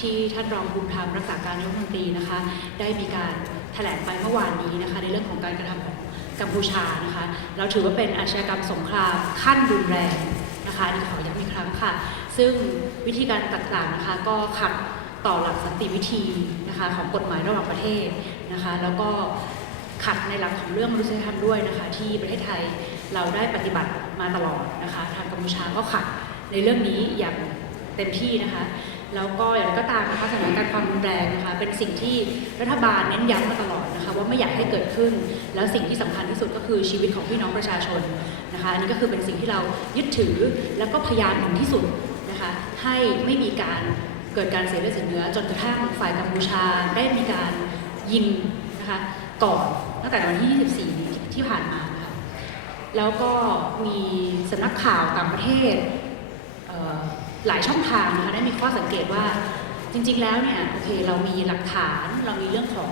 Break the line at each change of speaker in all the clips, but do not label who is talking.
ที่ท่านรองภูมิธรรมรักษาการนายกรัฐมนตรีนะคะ ได้มีการแถลงไปเมื่อวานนี้นะคะ ในเรื่องของการกระทำของกัมพูชานะคะ เราถือว่าเป็นอาชญากรรมสงครามขั้นรุนแรงนะคะนนี้ขอย้ำอีกครั้งค่ะ ซึ่งวิธีการต่างๆนะคะก็ขัดต่อหลักสันติวิธีนะคะของกฎหมายระหว่างประเทศนะคะ แล้วก็ขัดในหลักของเรื่องมนุษยธรรมด้วยนะคะ ที่ประเทศไทยเราได้ปฏิบัติมาตลอดนะคะ ทางกัมพูชาก็ขัดในเรื่องนี้อย่างเต็มที่นะคะ แล้วก็อย่างไรก็ตามนะคะสถานการณ์ความรุนแรงนะคะเป็นสิ่งที่รัฐบาลเน้นย้ำมาตลอดนะคะว่าไม่อยากให้เกิดขึ้น แล้วสิ่งที่สำคัญที่สุดก็คือชีวิตของพี่น้องประชาชนนะคะอันนี้ก็คือเป็นสิ่งที่เรายึดถือแล้วก็พยายามถึงที่สุดนะคะให้ไม่มีการเกิดการเสียเลือดเสียเนื้อจนกระทั่งฝ่ายกัมพูชาได้มีการยิงนะคะก่อนตั้งแต่วันที่ 24 ที่ผ่านมานะคะแล้วก็มีสำนักข่าวต่างประเทศ หลายช่องทางนะคะได้มีข้อสังเกตว่าจริงๆแล้วเนี่ยโอเคเรามีหลักฐานเรามีเรื่องของ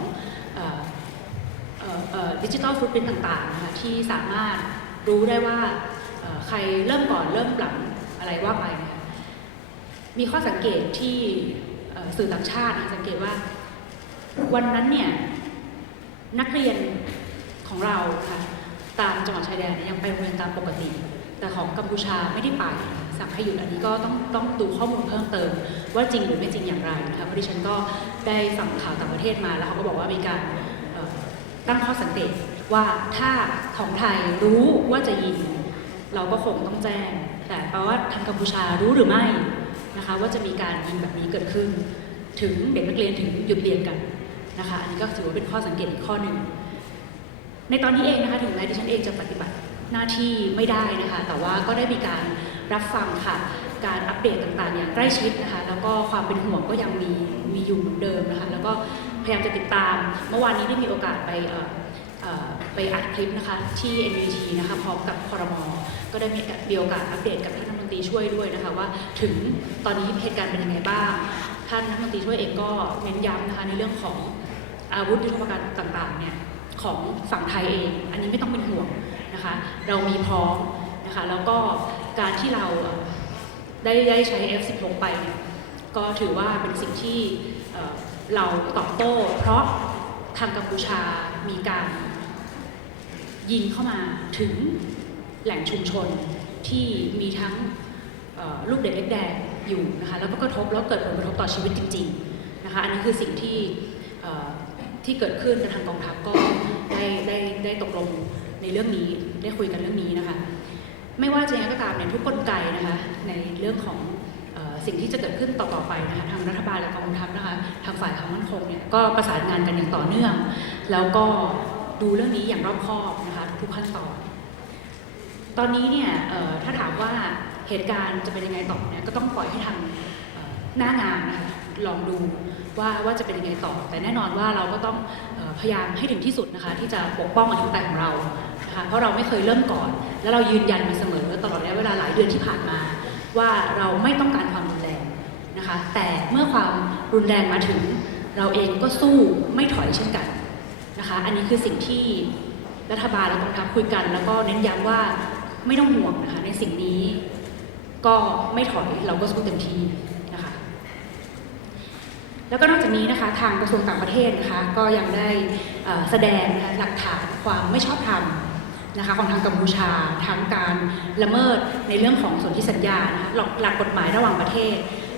ดิจิทัลฟุตพิ้นต่างๆนะคะที่สามารถรู้ได้ว่าใครเริ่มก่อนเริ่มหลังอะไรว่าไปนะคะมีข้อสังเกตที่สื่อต่างชาติสังเกตว่าวันนั้นเนี่ยนักเรียนของเราค่ะตามจังหวัดชายแดนยังไปโรงเรียนตามปกติ แต่ของกัมพูชาไม่ได้ไป ให้หยุดอันนี้ก็ต้องต้องดูข้อมูลเพิ่มเติม ว่าจริงหรือไม่จริงอย่างไรนะคะเพราะดิฉันก็ได้ฟังข่าวต่างประเทศมาแล้วเขาก็บอกว่ามีการตั้งข้อสังเกตว่าถ้าของไทยรู้ว่าจะยิงเราก็คงต้องแจ้ง แต่แปลว่าทางกัมพูชารู้หรือไม่นะคะว่าจะมีการยิงแบบนี้เกิดขึ้น ถึงเด็กนักเรียนถึงหยุดเรียนกันนะคะอันนี้ก็ถือว่าเป็นข้อสังเกตอีกข้อหนึ่งในตอนนี้เองนะคะถึงแม้ดิฉันเองจะปฏิบัติหน้าที่ไม่ได้นะคะแต่ว่าก็ได้มีการ รับฟังค่ะ การอัปเดตต่างๆอย่างใกล้ชิดนะคะ แล้วก็ความเป็นห่วงก็ยังมีมีอยู่เหมือนเดิมนะคะ แล้วก็พยายามจะติดตาม เมื่อวานนี้ได้มีโอกาสไปอ่อเอ่อไปอัดคลิปนะคะที่ NVT นะคะพร้อมกับคอรมอก็ได้มีมีโอกาสอัปเดตกับท่านรัฐมนตรีช่วยด้วยนะคะว่าถึงตอนนี้เหตุการณ์เป็นยังไงบ้าง ท่านรัฐมนตรีช่วยเองก็เน้นย้ำนะคะในเรื่องของอาวุธยุทโธปกรณ์ต่างๆเนี่ยของฝั่งไทยเอง อันนี้ไม่ต้องเป็นห่วงนะคะ เรามีพร้อมนะคะแล้วก็ การที่เราได้ได้ใช้ F16 ไปเนี่ยก็ถือว่าเป็นสิ่งที่เราตอบโต้ เพราะทางกัมพูชามีการยิงเข้ามาถึงแหล่งชุมชนที่มีทั้งลูกเด็กเล็กแดงอยู่นะคะแล้วก็กระทบแล้วเกิดผลกระทบต่อชีวิตจริงๆนะคะอันนี้คือสิ่งที่ที่เกิดขึ้นกับทางกองทัพก็ได้ได้ได้ตกลงในเรื่องนี้ได้คุยกันเรื่องนี้นะคะ ไม่ว่าจะยังไงก็ตามเนี่ยทุกกลไกนะคะในเรื่องของออสิ่งที่จะเกิดขึ้นต่อๆไปนะคะทางรัฐบาลและกองทัพนะคะทางฝ่ายความมั่นคงเนี่ยก็ประสานงานกันอย่างต่อเนื่อง แล้วก็ดูเรื่องนี้อย่างรอบคอบนะคะทุกขั้นตอนตอนนี้เนี่ยถ้าถามว่าเหตุการณ์จะเป็นยังไงต่อเนี่ยก็ต้องปล่อยให้ทางหน้างานนะคะลองดูว่าว่าจะเป็นยังไงต่อ แต่แน่นอนว่าเราก็ต้องอพยายามให้ถึงที่สุดนะคะที่จะปกป้องอธิปไตยของเรา นะคะเพราะเราไม่เคยเริ่มก่อน และเรายืนยันมาเสมอตลอดระยะเวลาหลายเดือนที่ผ่านมา ว่าเราไม่ต้องการความรุนแรงนะคะ แต่เมื่อความรุนแรงมาถึง เราเองก็สู้ไม่ถอยเช่นกันนะคะ อันนี้คือสิ่งที่รัฐบาลและกองทัพคุยกัน แล้วก็เน้นย้ำว่าไม่ต้องห่วงนะคะในสิ่งนี้ก็ไม่ถอยเราก็สู้เต็มที่นะคะ แล้วก็นอกจากนี้นะคะทางกระทรวงต่างประเทศนะคะก็ยังได้แสดงหลักฐานความไม่ชอบธรรม นะคะของทางกัมพูชาทั้งการละเมิดในเรื่องของสนธิสัญญานะคะหลักหลักกฎหมายระหว่างประเทศ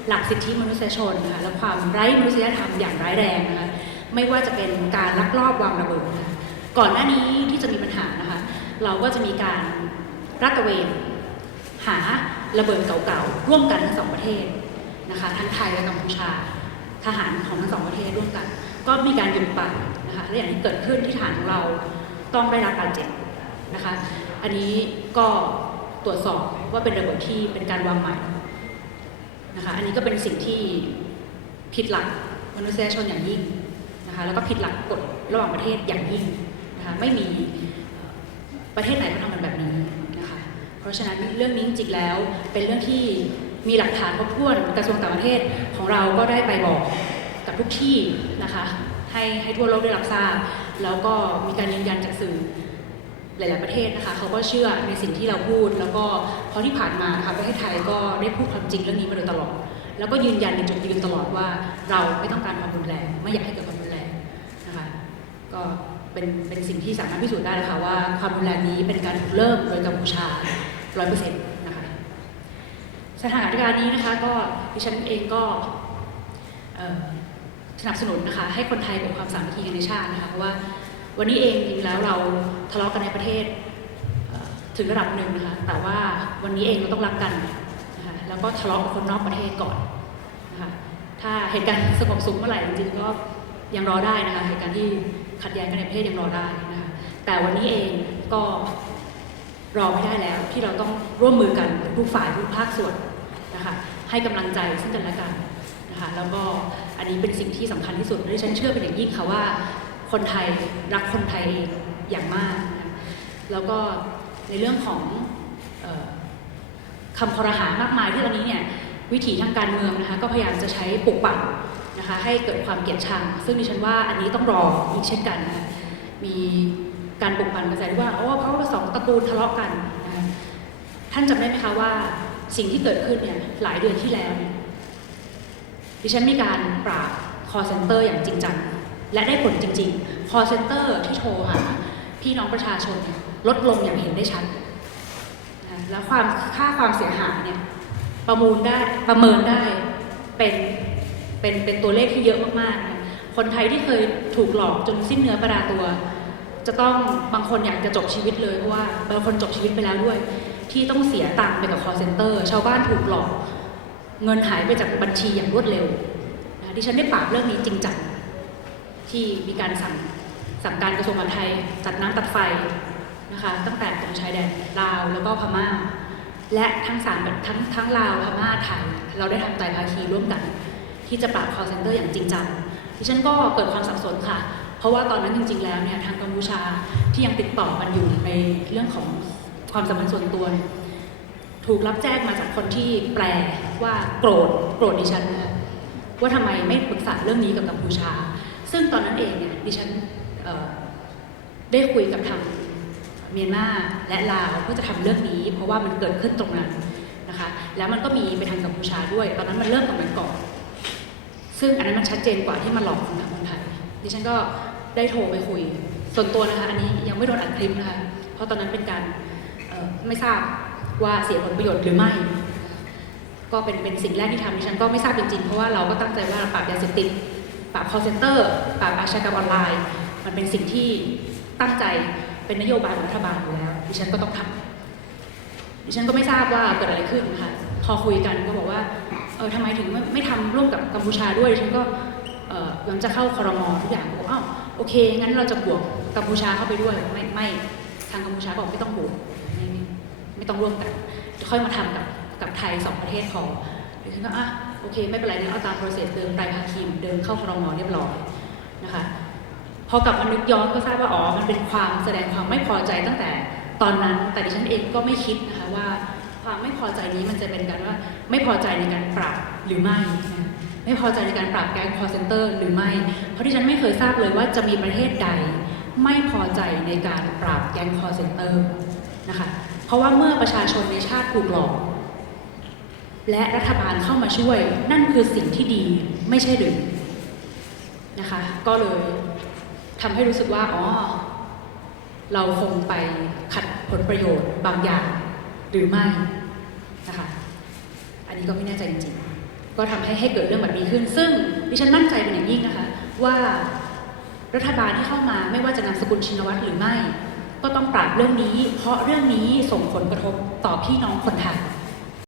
หลักสิทธิมนุษยชนนะคะและความไร้มนุษยธรรมอย่างร้ายแรงนะคะไม่ว่าจะเป็นการลักลอบวางระเบิดนะคะก่อนหน้านี้ที่จะมีปัญหานะคะเราก็จะมีการรัดตระเวนหาระเบิดเก่าๆร่วมกันทั้งสองประเทศนะคะทั้งไทยและกัมพูชา ทหารของทั้งสองประเทศร่วมกัน ก็มีการยุดไปนะคะและอย่างที่เกิดขึ้นที่ฐานของเราต้องได้รับบาดเจ็บ นะคะ อันนี้ก็ตรวจสอบว่าเป็นระเบิดที่เป็นการวางใหม่นะคะ อันนี้ก็เป็นสิ่งที่ผิดหลักมนุษยชนอย่างยิ่งนะคะแล้วก็ผิดหลักกฎระหว่างประเทศอย่างยิ่งนะคะไม่มีประเทศไหนก็ทำกันแบบนี้นะคะเพราะฉะนั้นเรื่องนี้จริงๆแล้วเป็นเรื่องที่มีหลักฐานครบถ้วนกระทรวงต่างประเทศของเราก็ได้ไปบอกกับทุกที่นะคะให้ให้ทั่วโลกได้รับทราบ แล้วก็มีการยืนยันจากสื่อ หลาย ๆ ประเทศนะคะเขาก็เชื่อในสิ่งที่เราพูด แล้วก็เพราะที่ผ่านมานะคะประเทศไทยก็ได้พูดความจริงเรื่องนี้มาโดยตลอด แล้วก็ยืนยันในจุดยืนตลอดว่าเราไม่ต้องการความรุนแรงไม่อยากให้เกิดความรุนแรงนะคะก็เป็นเป็นสิ่งที่สามารถพิสูจน์ได้เลยค่ะว่าความรุนแรงนี้เป็นการถูกเริ่มโดยกัมพูชาร้อยเปอร์เซ็นต์นะคะสถานการณ์นี้นะคะก็ดิฉันเองก็สนับสนุนนะคะให้คนไทยเกิดความสามัคคีกันในชาตินะคะเพราะว่า วันนี้เองจริงแล้วเราทะเลาะกันในประเทศถึงระดับหนึ่งนะคะแต่ว่าวันนี้เองเราต้องรักกันนะคะแล้วก็ทะเลาะกับคนนอกประเทศก่อนนะคะถ้าเหตุการณ์สงบสุขเมื่อไหร่จริงๆก็ยังรอได้นะคะเหตุการณ์ที่ขัดแย้งกันในประเทศยังรอได้นะคะแต่วันนี้เองก็รอไม่ได้แล้วที่เราต้องร่วมมือกันทุกฝ่ายทุกภาคส่วนนะคะให้กำลังใจซึ่งกันและกันนะคะแล้วก็อันนี้เป็นสิ่งที่สำคัญที่สุดและฉันเชื่อเป็นอย่างยิ่งค่ะว่า คนไทยรักคนไทยเองอย่างมากนะแล้วก็ในเรื่องของออคำคอรหามากมายที่ตอนนี้เนี่ยวิถีทางการเมืองนะคะก็พยายามจะใช้ปลุกปั่นนะคะให้เกิดความเกลียดชัง ซึ่งดิฉันว่าอันนี้ต้องรออีกเช่นกันนะะมีการปลุกปั่นกระแสว่าโอ้เพราะว่าสองตระกูลทะเลาะกันนะะท่านจำได้ไหมคะว่าสิ่งที่เกิดขึ้นเนี่ยหลายเดือนที่แล้ว ดิฉันมีการปราบ call center อย่างจริงจัง และได้ผลจริงๆ call center ที่โทรหา พี่น้องประชาชนลดลงอย่างเห็นได้ชัด แล้วความค่าความเสียหายเนี่ยประมูลได้ประเมินได้เป็นเป็นเป็นตัวเลขที่เยอะมากๆ คนไทยที่เคยถูกหลอกจนสิ้นเนื้อประดาตัว จะต้องบางคนอยากจะจบชีวิตเลยเพราะว่าบางคนจบชีวิตไปแล้วด้วย ที่ต้องเสียตังค์ไปกับ call center ชาวบ้านถูกหลอก เงินหายไปจากบัญชีอย่างรวดเร็วนะดิฉันได้ปราบเรื่องนี้จริงจัง ที่มีการสั่งสั่งการกระทรวงมหาดไทยตัดน้ำตัดไฟนะคะตั้งแต่ตรงชายแดนลาวแล้วก็พม่า และทั้งสามทั้งทั้งลาวพม่าไทย เราได้ทำไตรภาคีร่วมกัน ที่จะปราบ call center อย่างจริงจังดิฉันก็เกิดความสับสนค่ะ เพราะว่าตอนนั้นจริง ๆ แล้วเนี่ยทางกัมพูชาที่ยังติดต่อกันอยู่ในเรื่องของความสัมพันธ์ส่วนตัว ถูกรับแจ้งมาจากคนที่แปลว่าโกรธโกรธดิฉันว่าทำไมไม่ปรึกษาเรื่องนี้กับกัมพูชา ซึ่งตอนนั้นเองเนี่ยดิฉันได้คุยกับทางเมียนมาและลาวเพื่อจะทำเรื่องนี้ เพราะว่ามันเกิดขึ้นตรงนั้นนะคะ แล้วมันก็มีไปทางกัมพูชาด้วย ตอนนั้นมันเริ่มกับมันก่อน ซึ่งอันนั้นมันชัดเจนกว่าที่มันหลอกคนคนไทยดิฉันก็ได้โทรไปคุย ส่วนตัวนะคะ อันนี้ยังไม่โดนอัดคลิปนะคะ เพราะตอนนั้นเป็นการไม่ทราบว่าเสียผลประโยชน์หรือไม่ ก็เป็นเป็นสิ่งแรกที่ทำดิฉันก็ไม่ทราบจริงๆเพราะว่าเราก็ตั้งใจว่าเราปราบยาเสพติด ปราบ call center ปราบอาชญากรรมออนไลน์ มันเป็นสิ่งที่ตั้งใจเป็นนโยบายของรัฐบาลอยู่แล้ว ดิฉันก็ต้องทำดิฉันก็ไม่ทราบว่าเกิดอะไรขึ้นนะคะพอคุยกันก็บอกว่าเออทำไมถึงไม่ไม่ทำร่วมกับกัมพูชาด้วยดิฉันก็เออยังจะเข้าคอรมอทุกอย่างบอกอ้าวโอเค งั้นเราจะบวกกัมพูชาเข้าไปด้วยไม่ไม่ทางกัมพูชาบอกไม่ต้องบวกไม่ไม่ไม่ต้องร่วมกัน ค่อยมาทำกับกับไทยสองประเทศพอดิฉันก็อะ โอเค ไม่เป็นไรงั้นเอาตามโปรเซสเดิมไตรภาคีเหมือนเดิมเข้าคอรมอเรียบร้อยนะคะพอกลับมานึกย้อนก็ทราบว่าอ๋อมันเป็นความแสดงความไม่พอใจตั้งแต่ตอนนั้น แต่ดิฉันเองก็ไม่คิดนะคะว่าความไม่พอใจนี้มันจะเป็นการว่าไม่พอใจในการปรับหรือไม่นะไม่พอใจในการปรับแก๊ง call center หรือไม่ เพราะดิฉันไม่เคยทราบเลยว่าจะมีประเทศใด ไม่พอใจในการปราบแก๊ง call center นะคะ เพราะว่าเมื่อประชาชนในชาติถูกหลอก และรัฐบาลเข้ามาช่วย นั่นคือสิ่งที่ดีไม่ใช่หรือนะคะ ก็เลยทำให้รู้สึกว่าอ๋อเราคงไปขัดผลประโยชน์บางอย่างหรือไม่นะคะ อันนี้ก็ไม่แน่ใจจริงๆ ก็ทำให้ให้เกิดเรื่องแบบนี้ขึ้น ซึ่งดิฉันมั่นใจเป็นอย่างยิ่งนะคะ ว่ารัฐบาลที่เข้ามาไม่ว่าจะนามสกุลชินวัตรหรือไม่ ก็ต้องปราบเรื่องนี้ เพราะเรื่องนี้ส่งผลกระทบต่อพี่น้องคนไทย